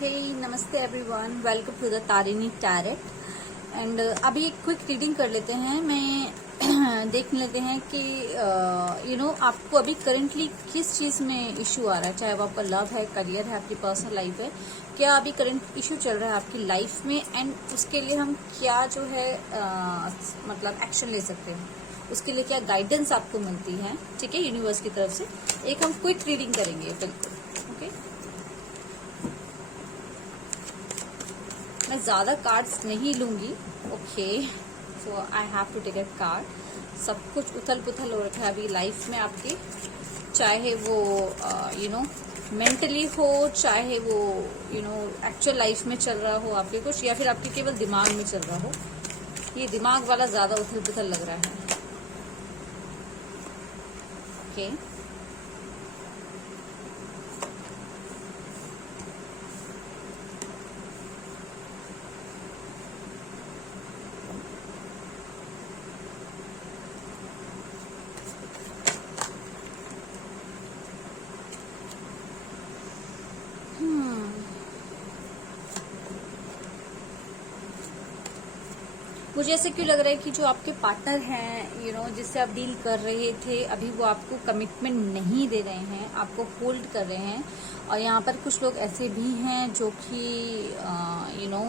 हे नमस्ते everyone, welcome to the Tarini tarot. And अभी एक क्विक रीडिंग कर लेते हैं। मैं देख लेते हैं कि आपको अभी करेंटली किस चीज़ में इशू आ रहा है, चाहे वो आपका लव है, करियर है, आपकी पर्सनल लाइफ है। क्या अभी करंट इशू चल रहा है आपकी लाइफ में, एंड उसके लिए हम क्या जो है मतलब एक्शन ले सकते हैं, उसके लिए क्या गाइडेंस आपको मिलती है। ठीक है, यूनिवर्स की तरफ से एक हम क्विक रीडिंग करेंगे। बिल्कुल ओके। मैं ज़्यादा कार्ड्स नहीं लूंगी। Okay, so I have to take a card. सब कुछ उथल पुथल हो रखा है अभी लाइफ में आपकी, चाहे वो मेंटली हो, चाहे वो एक्चुअल लाइफ में चल रहा हो आपके कुछ, या फिर आपके केवल दिमाग में चल रहा हो। ये दिमाग वाला ज़्यादा उथल पुथल लग रहा है। ओके मुझे ऐसे क्यों लग रहा है कि जो आपके पार्टनर हैं जिससे आप डील कर रहे थे, अभी वो आपको कमिटमेंट नहीं दे रहे हैं, आपको होल्ड कर रहे हैं। और यहाँ पर कुछ लोग ऐसे भी हैं जो कि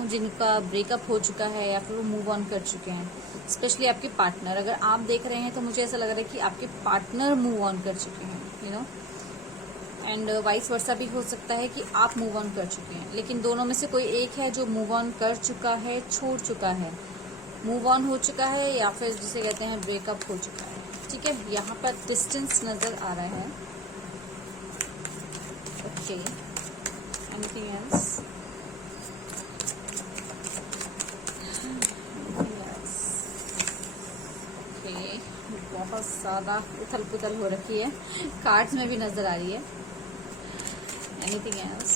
जिनका ब्रेकअप हो चुका है या फिर वो मूव ऑन कर चुके हैं। स्पेशली आपके पार्टनर, अगर आप देख रहे हैं तो मुझे ऐसा लग रहा है कि आपके पार्टनर मूव ऑन कर चुके हैं एंड वाइस वर्सा भी हो सकता है कि आप मूव ऑन कर चुके हैं। लेकिन दोनों में से कोई एक है जो मूव ऑन कर चुका है, छोड़ चुका है, मूव ऑन हो चुका है, या फिर जिसे कहते हैं ब्रेकअप हो चुका है। ठीक है, यहाँ पर डिस्टेंस नजर आ रहा है। Okay, anything else? ओके, बहुत ज्यादा उथल पुथल हो रखी है, कार्ड्स में भी नजर आ रही है। Anything else?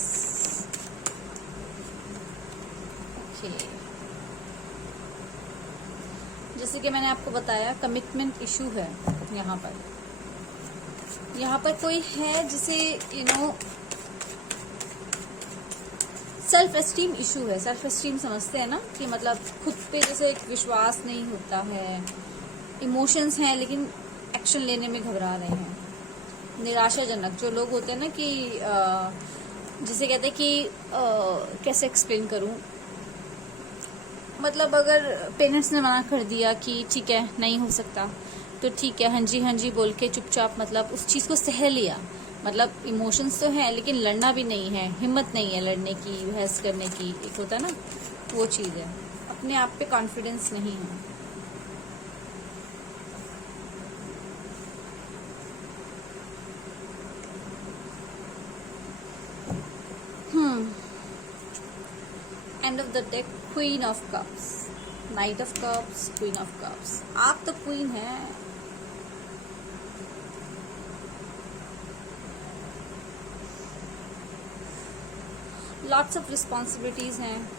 ओके, जैसे कि मैंने आपको बताया, कमिटमेंट इशू है। यहाँ पर कोई है जिसे सेल्फ एस्टीम इशू है। सेल्फ एस्टीम समझते हैं ना, कि मतलब खुद पे जैसे एक विश्वास नहीं होता है, इमोशंस हैं लेकिन एक्शन लेने में घबरा रहे हैं, निराशाजनक जो लोग होते हैं ना, कि जिसे कहते हैं कि कैसे एक्सप्लेन करूं, मतलब अगर पेरेंट्स ने मना कर दिया कि ठीक है नहीं हो सकता, तो ठीक है हाँ जी बोल के चुपचाप मतलब उस चीज़ को सह लिया। मतलब इमोशंस तो हैं लेकिन लड़ना भी नहीं है, हिम्मत नहीं है लड़ने की, बहस करने की, एक होता है ना वो चीज़ है। अपने आप पे कॉन्फिडेंस नहीं है। End of the deck, queen of cups, night of cups, queen of cups. आप तो क्वीन है। लॉट्स ऑफ रिस्पॉन्सिबिलिटीज हैं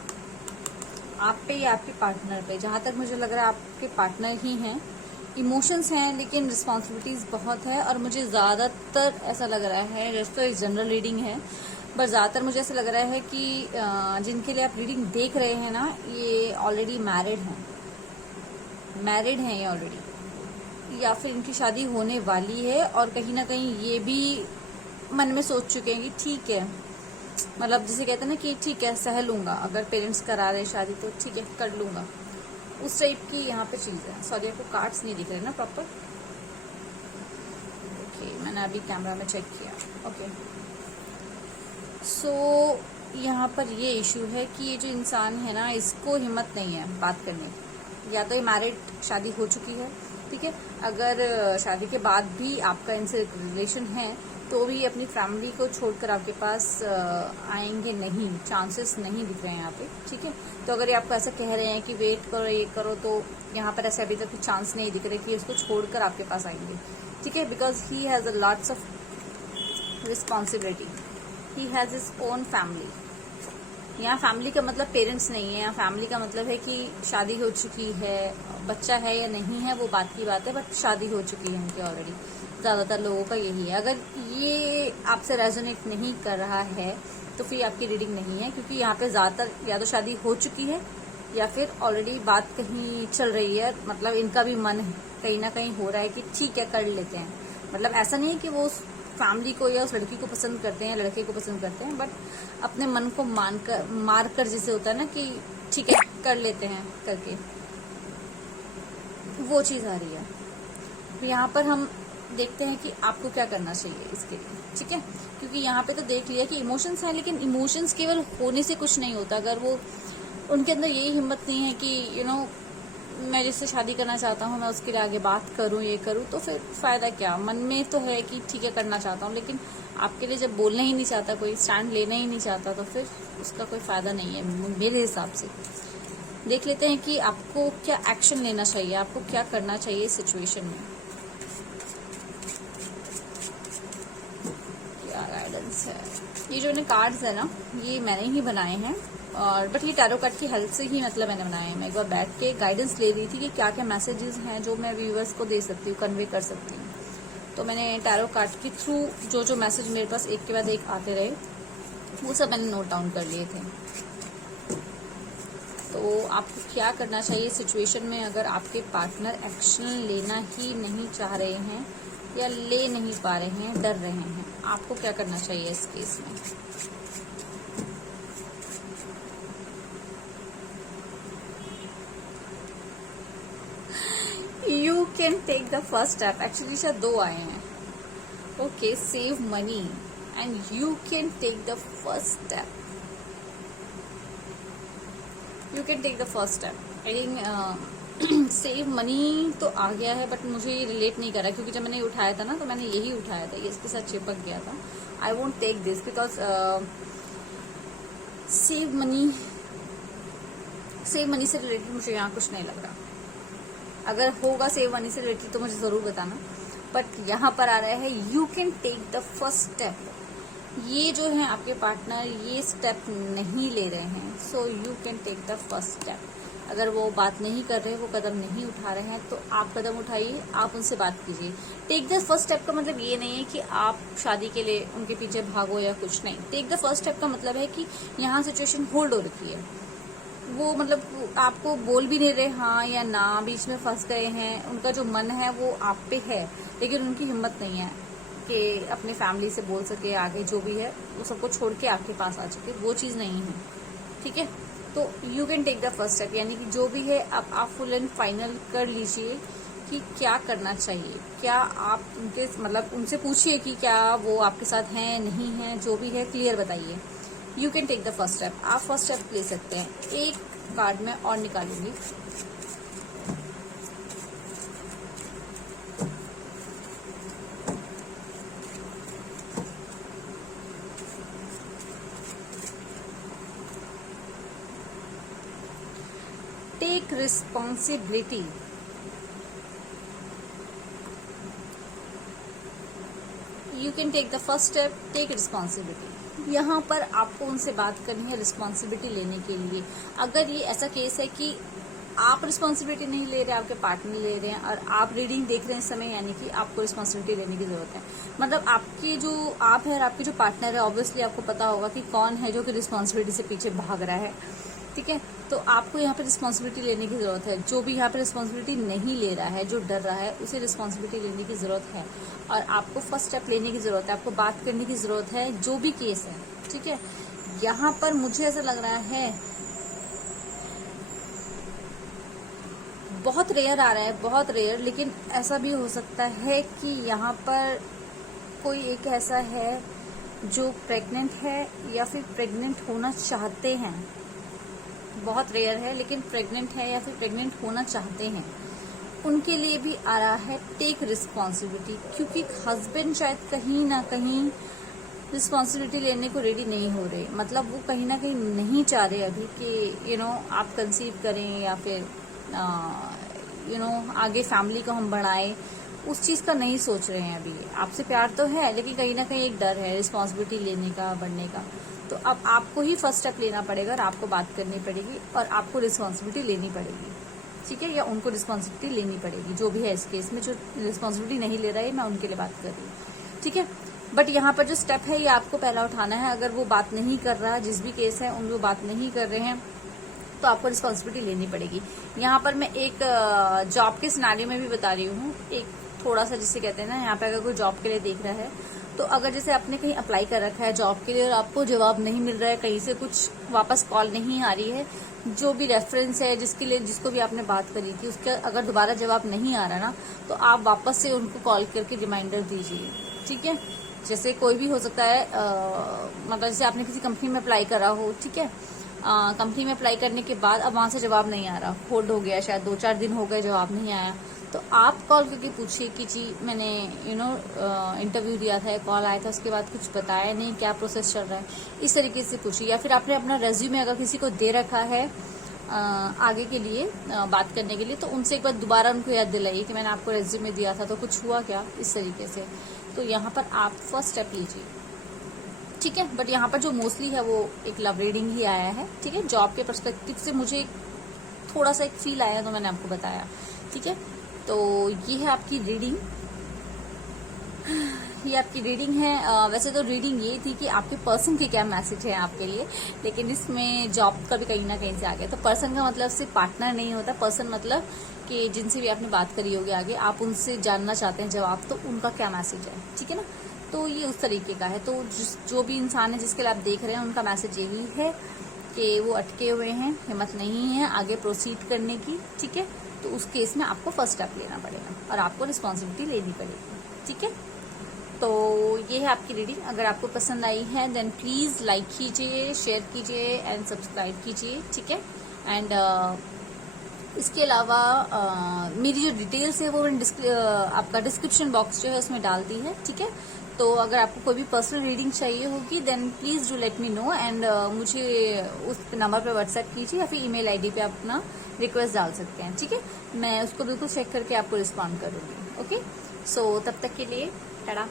आप पे या आपके पार्टनर पे। जहां तक मुझे लग रहा है आपके पार्टनर ही हैं। इमोशंस हैं लेकिन रिस्पॉन्सिबिलिटीज बहुत है। और मुझे ज्यादातर ऐसा लग रहा है, जैसे तो एक जनरल रीडिंग है, पर ज्यादातर मुझे ऐसा लग रहा है कि जिनके लिए आप रीडिंग देख रहे हैं ना, ये ऑलरेडी मैरिड हैं ये ऑलरेडी, या फिर इनकी शादी होने वाली है। और कहीं ना कहीं ये भी मन में सोच चुके हैं कि ठीक है, मतलब जिसे कहते हैं ना कि ठीक है सह लूंगा, अगर पेरेंट्स करा रहे शादी तो ठीक है कर लूंगा, उस टाइप की यहाँ पे चीज है। सॉरी, आपको कार्ड्स नहीं दिख रहे ना प्रॉपर। ओके, मैंने अभी कैमरा में चेक किया। ओके, सो यहाँ पर ये इशू है कि ये जो इंसान है ना, इसको हिम्मत नहीं है बात करने की। या तो ये मैरिड, शादी हो चुकी है, ठीक है। अगर शादी के बाद भी आपका इनसे रिलेशन है तो भी अपनी फैमिली को छोड़कर आपके पास आएंगे नहीं, चांसेस नहीं दिख रहे हैं यहाँ पे, ठीक है। तो अगर ये आपको ऐसा कह रहे हैं कि वेट करो, ये करो, तो यहाँ पर ऐसे अभी तक चांस नहीं दिख रहे कि इसको छोड़कर आपके पास आएंगे, ठीक है। Because he has a lots of responsibility, he has his own family. यहाँ फैमिली का मतलब पेरेंट्स नहीं है, यहाँ फैमिली का मतलब है कि शादी हो चुकी है, बच्चा है या नहीं है वो बात की बात है, बट शादी हो चुकी है उनकी ऑलरेडी। ज्यादातर लोगों का यही है। अगर ये आपसे रेजोनेट नहीं कर रहा है तो फिर आपकी रीडिंग नहीं है, क्योंकि यहाँ पे ज़्यादातर या तो शादी हो चुकी है या फिर ऑलरेडी बात कहीं चल रही है, मतलब इनका भी मन कहीं ना कहीं हो रहा है कि ठीक है कर लेते हैं। मतलब ऐसा नहीं है कि वो उस फैमिली को या उस लड़की को पसंद करते हैं, लड़के को पसंद करते हैं, बट अपने मन को मार कर जैसे होता है ना कि ठीक है कर लेते हैं करके, वो चीज़ आ रही है। तो यहाँ पर हम देखते हैं कि आपको क्या करना चाहिए इसके लिए, ठीक है। क्योंकि यहाँ पे तो देख लिया कि इमोशंस हैं, लेकिन इमोशंस केवल होने से कुछ नहीं होता। अगर वो उनके अंदर यही हिम्मत नहीं है कि मैं जिससे शादी करना चाहता हूँ मैं उसके लिए आगे बात करूँ, ये करूँ, तो फिर फायदा क्या। मन में तो है कि ठीक है करना चाहता हूँ, लेकिन आपके लिए जब बोलना ही नहीं चाहता, कोई स्टैंड लेना ही नहीं चाहता, तो फिर उसका कोई फायदा नहीं है मेरे हिसाब से। देख लेते हैं कि आपको क्या एक्शन लेना चाहिए, आपको क्या करना चाहिए इस सिचुएशन में। क्या गाइडेंस है। ये जो मैंने कार्ड्स है ना, ये मैंने ही बनाए हैं, और बट ये टैरो कार्ड की हेल्प से ही मतलब मैंने बनाए हैं। मैं एक बार बैठ के गाइडेंस ले रही थी कि क्या क्या मैसेजेस हैं जो मैं व्यूअर्स को दे सकती हूँ, कन्वे कर सकती हूँ। तो मैंने टैरो कार्ड के थ्रू जो मैसेज मेरे पास एक के बाद एक आते रहे, वो सब मैंने नोट डाउन कर लिए थे। तो आपको क्या करना चाहिए सिचुएशन में, अगर आपके पार्टनर एक्शन लेना ही नहीं चाह रहे हैं या ले नहीं पा रहे हैं, डर रहे हैं, आपको क्या करना चाहिए इस केस में। You can take the first step. Actually शायद 2 आए हैं। Okay, save money and you can take the first step. You can take the first step. I think save money तो आ गया है, बट मुझे ये रिलेट नहीं कर रहा, क्योंकि जब मैंने उठाया था ना तो मैंने यही उठाया था, ये इसके साथ चिपक गया था। I won't take this because save money से रिलेटेड मुझे यहाँ कुछ नहीं लग रहा। अगर होगा सेव मनी से रिलेटेड तो मुझे जरूर बताना, बट यहाँ पर आ रहा है you can take the first step. ये जो है आपके पार्टनर ये स्टेप नहीं ले रहे हैं, so you can take the first step. अगर वो बात नहीं कर रहे, वो कदम नहीं उठा रहे हैं, तो आप कदम उठाइए, आप उनसे बात कीजिए। टेक द फर्स्ट स्टेप का मतलब ये नहीं है कि आप शादी के लिए उनके पीछे भागो या कुछ नहीं। टेक द फर्स्ट स्टेप का मतलब है कि यहाँ सिचुएशन होल्ड हो रखी है, वो मतलब आपको बोल भी नहीं रहे हाँ या ना, बीच में फंस गए हैं, उनका जो मन है वो आप पे है, लेकिन उनकी हिम्मत नहीं है कि अपने फैमिली से बोल सके, आगे जो भी है वो सबको छोड़ के आपके पास आ सके, वो चीज़ नहीं है, ठीक है। तो you can take the first step, यानी कि जो भी है अब आप फुल एंड फाइनल कर लीजिए कि क्या करना चाहिए। क्या आप उनके मतलब उनसे पूछिए कि क्या वो आपके साथ हैं नहीं हैं, जो भी है क्लियर बताइए। You can take the first step, आप फर्स्ट स्टेप ले सकते हैं। एक कार्ड में और निकालूंगी। Take responsibility. You can take the first step, take responsibility. यहाँ पर आपको उनसे बात करनी है रिस्पॉन्सिबिलिटी लेने के लिए। अगर ये ऐसा केस है कि आप रिस्पॉन्सिबिलिटी नहीं ले रहे, आपके पार्टनर ले रहे हैं, और आप रीडिंग देख रहे हैं इस समय, यानी कि आपको रिस्पॉन्सिबिलिटी लेने की जरूरत है। मतलब आपकी जो आप है और आपकी जो पार्टनर है, ऑब्वियसली आपको पता होगा कि कौन है जो कि रिस्पॉन्सिबिलिटी से पीछे भाग रहा है, ठीक है। तो आपको यहाँ पे रिस्पॉन्सिबिलिटी लेने की जरूरत है। जो भी यहाँ पे रिस्पॉन्सिबिलिटी नहीं ले रहा है, जो डर रहा है, उसे रिस्पॉन्सिबिलिटी लेने की जरूरत है, और आपको फर्स्ट स्टेप लेने की जरूरत है, आपको बात करने की जरूरत है, जो भी केस है, ठीक है। यहाँ पर मुझे ऐसा लग रहा है, बहुत रेयर आ रहा है, बहुत रेयर, लेकिन ऐसा भी हो सकता है कि यहाँ पर कोई एक ऐसा है जो प्रेग्नेंट है या फिर प्रेग्नेंट होना चाहते हैं। बहुत रेयर है, लेकिन प्रेग्नेंट है या फिर प्रेग्नेंट होना चाहते हैं, उनके लिए भी आ रहा है टेक रिस्पॉन्सिबिलिटी। क्योंकि हस्बैंड शायद कहीं ना कहीं रिस्पॉन्सिबिलिटी लेने को रेडी नहीं हो रहे, मतलब वो कहीं ना कहीं नहीं चाह रहे अभी कि आप कंसीव करें या फिर आगे फैमिली को हम बढ़ाएं, उस चीज़ का नहीं सोच रहे हैं अभी। आपसे प्यार तो है, लेकिन कहीं ना कहीं एक डर है रिस्पॉन्सिबिलिटी लेने का, बढ़ने का। तो अब आपको ही फर्स्ट स्टेप लेना पड़ेगा, और आपको बात करनी पड़ेगी, और आपको रिस्पॉन्सिबिलिटी लेनी पड़ेगी, ठीक है, या उनको रिस्पॉन्सिबिलिटी लेनी पड़ेगी। जो भी है इस केस में जो रिस्पॉन्सिबिलिटी नहीं ले रहा है, मैं उनके लिए बात कर रही हूँ, ठीक है। बट यहाँ पर जो स्टेप है ये आपको पहला उठाना है। अगर वो बात नहीं कर रहा, जिस भी केस है उन वो बात नहीं कर रहे हैं, तो आपको रिस्पॉन्सिबिलिटी लेनी पड़ेगी। यहाँ पर मैं एक जॉब के सिनारियो में भी बता रही हूँ, एक थोड़ा सा जिसे कहते हैं ना, यहाँ पे अगर कोई जॉब के लिए देख रहा है, तो अगर जैसे आपने कहीं अप्लाई कर रखा है जॉब के लिए और आपको जवाब नहीं मिल रहा है, कहीं से कुछ वापस कॉल नहीं आ रही है, जो भी रेफरेंस है जिसको भी आपने बात करी थी उसका अगर दोबारा जवाब नहीं आ रहा ना, तो आप वापस से उनको कॉल करके रिमाइंडर दीजिए, ठीक है। जैसे कोई भी हो सकता है, मतलब जैसे आपने किसी कंपनी में अप्लाई करा हो, ठीक है, कंपनी में अप्लाई करने के बाद अब वहां से जवाब नहीं आ रहा, होल्ड हो गया, शायद 2-4 दिन हो गए जवाब नहीं आया, तो आप कॉल करके पूछिए कि जी मैंने इंटरव्यू दिया था, कॉल आया था, उसके बाद कुछ बताया नहीं, क्या प्रोसेस चल रहा है, इस तरीके से पूछिए। या फिर आपने अपना रेज्यूमे अगर किसी को दे रखा है आगे के लिए बात करने के लिए, तो उनसे एक बार दोबारा उनको याद दिलाइए कि मैंने आपको रेज्यूमे दिया था, तो कुछ हुआ क्या, इस तरीके से। तो यहाँ पर आप फर्स्ट स्टेप लीजिए, ठीक है। बट यहाँ पर जो मोस्टली है वो एक लव रीडिंग ही आया है, ठीक है। जॉब के पर्सपेक्टिव से मुझे थोड़ा सा एक फील आया, तो मैंने आपको बताया, ठीक है। तो ये है आपकी रीडिंग, ये आपकी रीडिंग है। वैसे तो रीडिंग ये थी कि आपके पर्सन के क्या मैसेज है आपके लिए, लेकिन इसमें जॉब का भी कहीं ना कहीं से आ गया। तो पर्सन का मतलब सिर्फ पार्टनर नहीं होता, पर्सन मतलब कि जिनसे भी आपने बात करी होगी आगे, आप उनसे जानना चाहते हैं जवाब, तो उनका क्या मैसेज है, ठीक है ना। तो ये उस तरीके का है। तो जो भी इंसान है जिसके लिए आप देख रहे हैं, उनका मैसेज यही है कि वो अटके हुए हैं, हिम्मत नहीं है आगे प्रोसीड करने की, ठीक है। तो उस केस में आपको फर्स्ट स्टेप लेना पड़ेगा और आपको रिस्पॉन्सिबिलिटी लेनी पड़ेगी, ठीक है। तो ये है आपकी रीडिंग। अगर आपको पसंद आई है देन प्लीज लाइक कीजिए, शेयर कीजिए एंड सब्सक्राइब कीजिए, ठीक है। एंड इसके अलावा मेरी जो डिटेल्स है वो मैंने आपका डिस्क्रिप्शन बॉक्स जो है उसमें डाल दी है, ठीक है। तो अगर आपको कोई भी पर्सनल रीडिंग चाहिए होगी then please do let me know and मुझे उस नंबर पे व्हाट्सएप कीजिए या फिर ईमेल आईडी पे आप अपना रिक्वेस्ट डाल सकते हैं, ठीक है। मैं उसको बिल्कुल चेक करके आपको रिस्पॉन्ड करूंगी, ओके। सो तब तक के लिए टाटा।